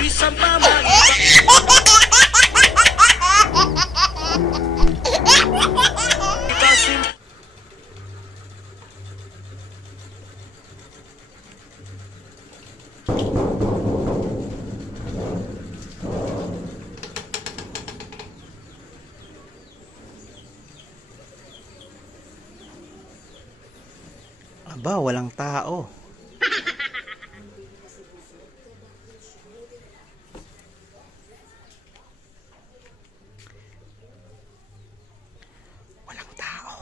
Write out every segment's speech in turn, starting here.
Bisan pa maiba. Aba, walang tao. Walang tao.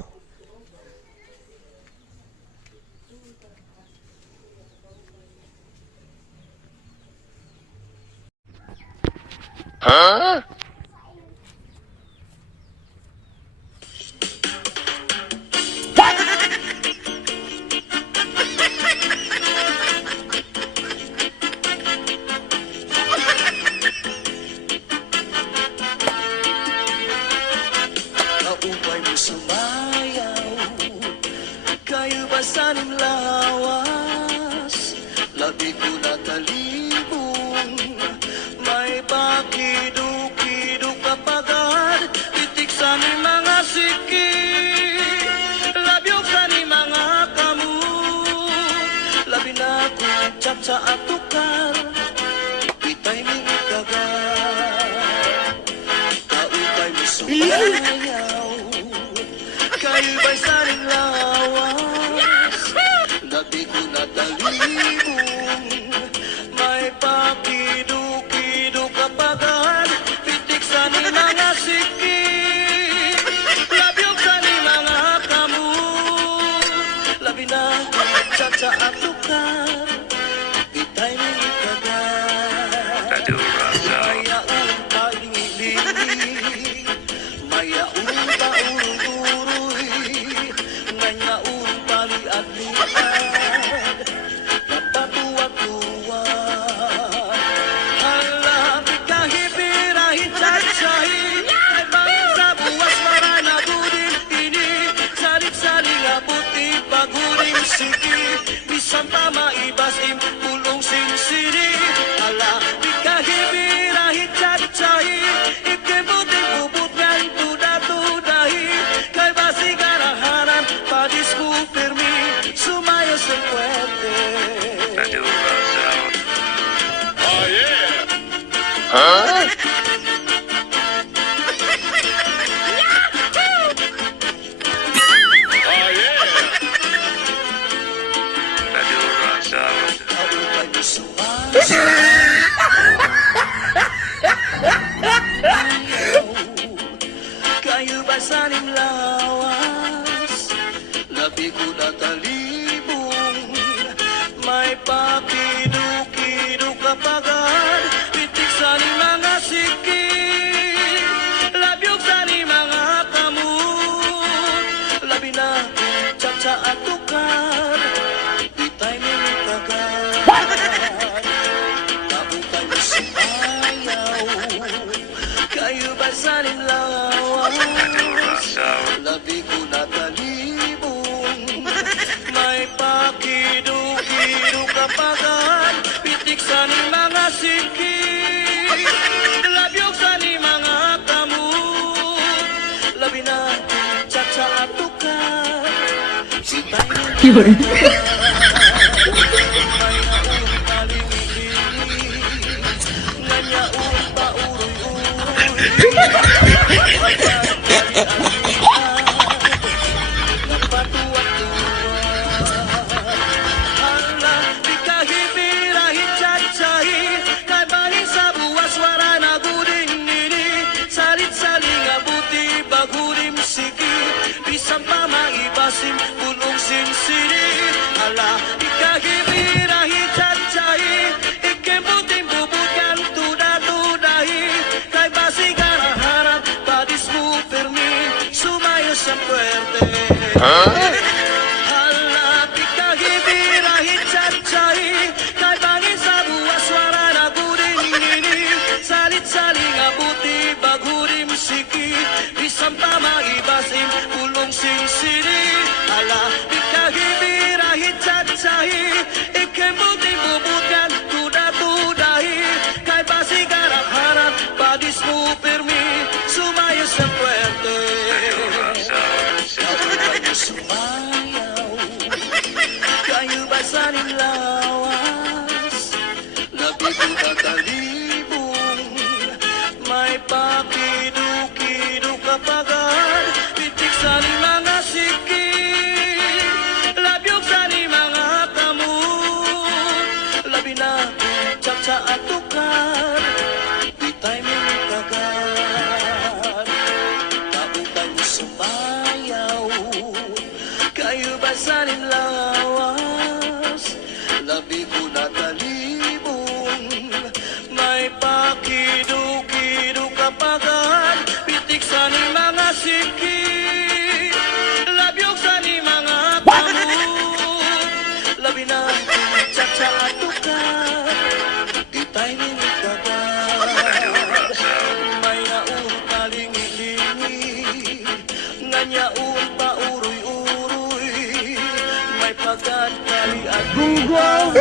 Huh? Naupay mo sa bayaw, kayo ba sanim lawas? Labi ko na talibong, may pakido-kido kapagad, titik sa ni mga siki, labyo ka ni mga kamu, labi na ko chat sa atukar, itay ni kagat, kaupay mo sa bayaw, kayo ba'y saling lawas? Labi ko na talibong, may pakido-kido kapagad, pitik sa ni mga siki, labyo sa ni mga kamu, labi na chat sa atukar, itay ni kagat, mayaon palingili, mayaon pauruy-uruy, nanyaon pali-adliad, napatuwa-tuwa. Hala, pikahipirahin chat-sahi, ay bangin sa buwas para na budin ini, salit-saling abuti paguring siki, bisan pa maibasim pulong sinsini. Hala, pikahipirahin chat-sahi, ikibuting bubut ngan tuda-tudahi, kay basi garahanan padis ku firmi, sumayo sa puwede. Oh yeah! Huh? Oh yeah! Naupay mo sa kayo ba sanim lawas? Labi ko na talibong, may pakido-kido kapagad, pitik sa ni mga siki, labyo sa ni mga kamu, labi na chat sa atukar, itay ni kagat, naupay mo sa bayaw, kayo ba sanim lawas? Labi ko na talibong, may pakido-kido kapagad, pitik sa ni mga siki, labyo sa ni mga kamu, labi na chat sa atukar, sitay ni mayaon palingili, nanyaon pauruy-uruy, hala, pikahipirahin chat-sahi, kay bangin sa buwas wara na guding nini, salit-saling abuti bagurim siki, bisan pa maibasim pulong sinsini. Hala, pikahipirahin chat-sahi, ikibuting bubut kan tuda-tudahi, kay basi garahanan padis mo firmi, sumayo sa puwerte. Hala, pikahipirahin chat-sahi, kay bangin sa buwas wara na guding nini, salit-saling abuti bagurim siki, bisan pa maibasim pulong sinsini. Hala, pikahipirahin chat-sahi, ikibuting bubut kan tuda-tudahi, kay pirmi, sumayos ang puwerte. Sumayaw, kayo ba sa lawas? Labi ko tatalibong, may pakidukido kapagan, pitik sa ni mga sikit, labyog sa ni mga kamu, labi na tsak at tukar, di tayo minikagan. Tabutan mo sumayaw, kayo ba sa lawas? Labi ko na talibong, may pakidukido kapagan, pitik sa ni mga sikit, labyog sa ni mga kamu, labi na tsak at tukar, di tayo minikagan. May naun talingi-lingi, nganyaun pa uroy-uroy, may pagkat kali at Google!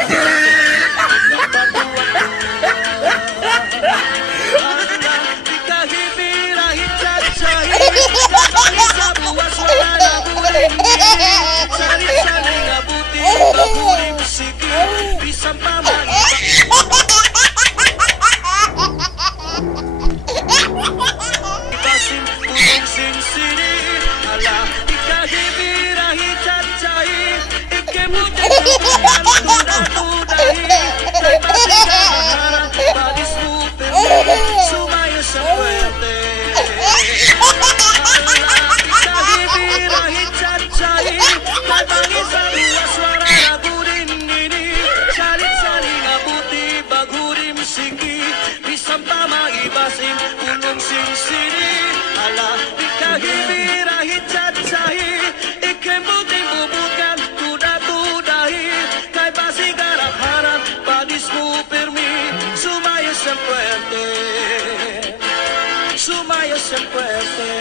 Bisang pamagi Ibasim puting sinsiri Ala ikahibirahi cacai Ikemutin kemudian tuda-tudahi Kay masinahara badis mupirmi Sumayo sa puwerte Ala ikahibirahi cacai Kay bangis sa tuwa suara nagurin nini Salit-saling abuti bagurim siki Bisang pamaibasim punong sinsiri Ala ikahibirahi cacai Ikemutin bubukan tuda-tudahi Kay basigarap-harap badis mupirmi Sumayos ang puwerte Sumayos ang puwerte